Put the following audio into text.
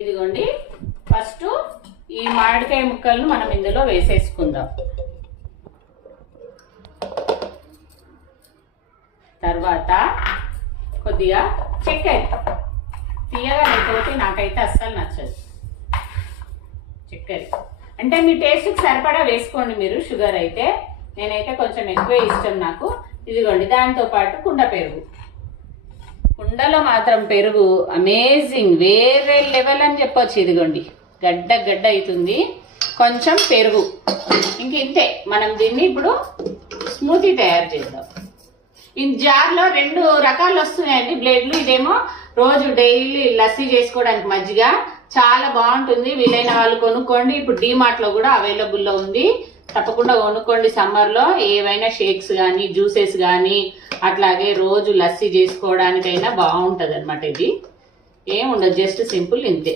ఇదిగోండి ఫస్ట్ ఈ మామిడికాయ ముక్కలను మనం ఇందులో వేసేసుకుందాం. తర్వాత కొద్దిగా చక్కెర, తీయగా లేకపోతే నాకైతే అస్సలు నచ్చదు. చక్కెర అంటే మీ టేస్ట్కి సరిపడా వేసుకోండి మీరు. షుగర్ అయితే నేనైతే కొంచెం ఎక్కువే ఇష్టం నాకు. ఇదిగోండి దాంతో పాటు కుండ పెరుగు. కుండలో మాత్రం పెరుగు అమేజింగ్, వేరే లెవెల్ అని చెప్పొచ్చు. ఇదిగోండి గడ్డ గడ్డ అవుతుంది. కొంచెం పెరుగు, ఇంక ఇంతే. మనం దీన్ని ఇప్పుడు స్మూతీ తయారు చేద్దాం. ఈ జార్లో 2 రకాలు వస్తున్నాయండి బ్లేడ్లు. ఇదేమో రోజు డైలీ లస్సీ చేసుకోవడానికి మజ్జిగ, చాలా బాగుంటుంది. వీలైన వాళ్ళు కొనుక్కోండి. ఇప్పుడు డీమార్ట్లో కూడా అవైలబుల్లో ఉంది. తప్పకుండా కొనుక్కోండి. సమ్మర్లో ఏవైనా షేక్స్ కానీ జ్యూసెస్ కానీ అట్లాగే రోజు లస్సీ చేసుకోవడానికైనా బాగుంటుంది అనమాట. ఇది ఏముండదు, జస్ట్ సింపుల్ ఇంతే.